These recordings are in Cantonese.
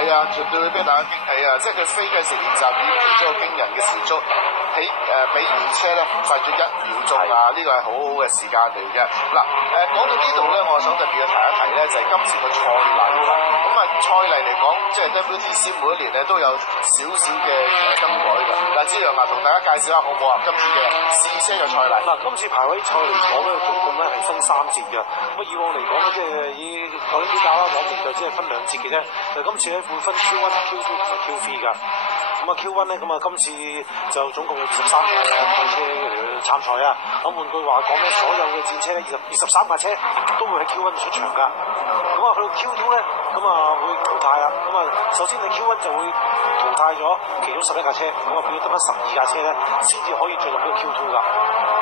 係啊，絕對會俾大家驚喜啊！即係佢飛嘅時練習已經做咗個驚人嘅時速，比原車咧快咗1秒鐘啊！呢個係好好嘅時間嚟嘅。嗱講到呢度咧，我想特別要提一提咧，就係今次嘅賽例啦。咁啊，賽例嚟講，即係 WTC 每一年咧都有少少嘅更改㗎。嗱，之陽同大家介紹下好唔好啊？今次嘅試車嘅賽例。嗱，今次排位賽嚟講咧，總共咧係分3節嘅。咁以往嚟講咧，即係以舊年比較啦，往年就只係分2節嘅啫。但今次咧會分 Q1、Q2 同埋 Q3 㗎。咁啊 Q1 咧，咁啊今次就總共有23架賽車嚟參賽啊。咁換句話講咧，所有嘅戰車咧23架車都會喺 Q1 出場㗎。咁啊去到 Q2 咧，咁啊會淘汰啦。咁啊首先你 Q1 就會淘汰咗其中11架車，咁啊變咗得返12架車咧，先至可以進入呢個 Q2 㗎。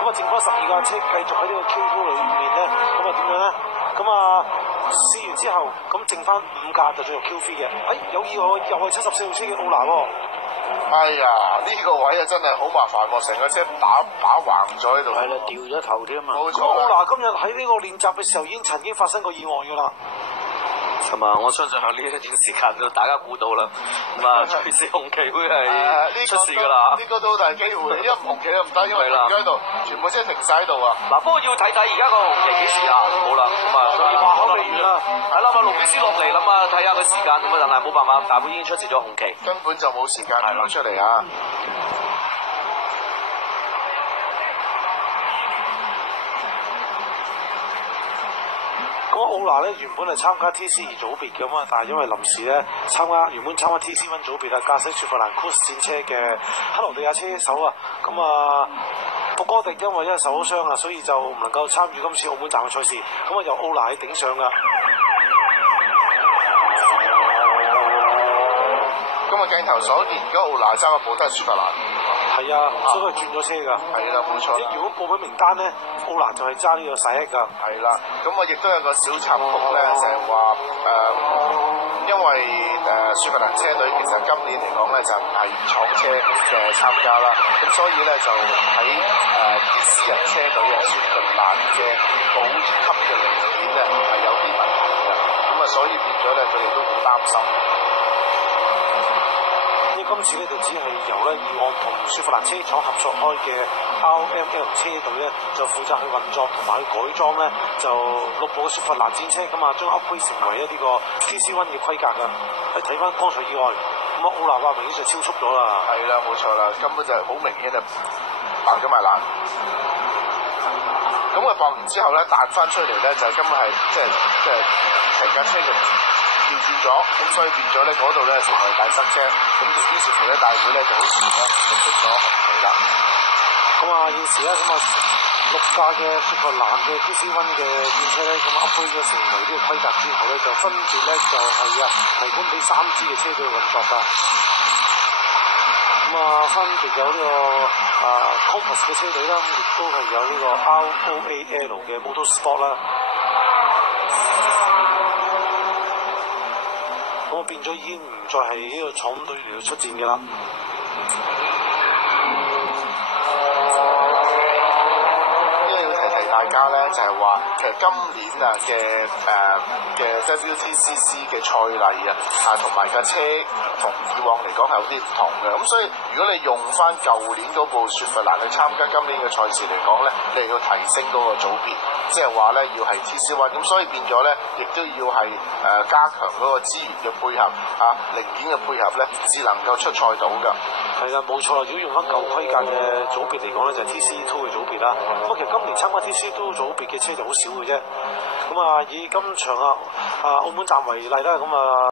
咁啊剩翻12架車繼續喺呢個 Q2 裏面咧，咁啊點樣咧？咁啊試完之後，咁剩翻5架就進入 Q3 嘅。有意外又係74號車嘅奧拿喎。哎呀，呢個位啊真係好麻煩喎，成個車打橫咗喺度。係啦，掉咗頭添啊！冇錯。奧拿今日喺呢個練習嘅時候已經曾經發生過意外㗎啦。咁啊，我相信喺呢一段時間都大家估到啦。咁啊，隨時紅旗會係出事㗎啦。呢個都好大機會，因為紅旗都唔得，因為停喺度，全部車停晒喺度啊。嗱，不過要睇睇而家個紅旗幾時行好啦。咁啊，所以話口未完啦。係啦，盧比斯落嚟啦嘛，睇下個時間咁啊，但係冇辦法，大會已經出示咗紅旗，根本就冇時間攞出嚟啊。奧拿咧原本係參加 TC2 組別嘅嘛，但係因為臨時咧原本參加 TC1 組別啊，駕駛雪佛蘭 Cruze 戰車嘅克羅地亞車手啊，咁啊博哥迪因為受咗傷啊，所以就唔能夠參與今次澳門站嘅賽事，咁啊由奧拿喺頂上噶。咁啊鏡頭所見，而家奧拿揸嘅部都係雪佛蘭。係啊，所以佢轉咗車㗎。係啦，冇錯。即係如果報名名單咧，奧拿就係揸呢個11㗎。係啦，咁我亦都有個小插曲咧，就係話因為雪佛蘭車隊其實今年嚟講咧就唔係原廠車嘅參加啦，咁所以咧就喺啲私人車隊嘅雪佛蘭嘅補給嘅零件咧係有啲問題嘅，咁啊所以變咗咧佢哋都好擔心。今次咧就只係由咧以往同雪佛蘭車廠合作開嘅 RML 車隊咧，就負責去運作同埋去改裝咧，就6部嘅雪佛蘭戰車咁啊，將 upgrade 成為一啲個 TC1 嘅規格㗎。係睇翻剛才意外，咁啊奧拿話明顯就超速咗啦。係啦，冇錯啦，根本就係好明顯就爆咗埋欄。咁啊爆完之後咧彈翻出嚟咧，就根本係即係成架車就調轉咗，咁所以變咗咧嗰度咧成為大塞車，咁於是乎咧大會咧就好自然咧就出咗紅旗啦。咁啊現時咧咁啊6架嘅雪佛蘭嘅 TC1 嘅戰車咧，咁 upgrade 咗成為呢個規格之後咧，就分別咧就係提供俾3支嘅車隊運作㗎。咁啊分別有呢個Compass 嘅車隊啦，亦都係有呢個 ROAL 嘅 Motorsport 啦。咁變咗已經唔再係呢個廠隊嚟到出戰嘅啦。大家咧就係話，其實今年啊嘅WTCC 嘅賽例同埋架車同以往嚟講係有啲唔同嘅，咁所以如果你用翻舊年嗰部雪佛蘭去參加今年嘅賽事嚟講咧，你要提升嗰個組別，即係話咧要係 TC1，咁所以變咗咧，亦都要係加強嗰個資源嘅配合零件嘅配合咧，至能夠出賽到㗎。係啦，冇錯啦。如果用翻舊規格嘅組別嚟講咧，就係 TC2 嘅組別啦。咁其實今年參加 TC2 組別嘅車就好少嘅啫。咁以今場澳門站為例啦，咁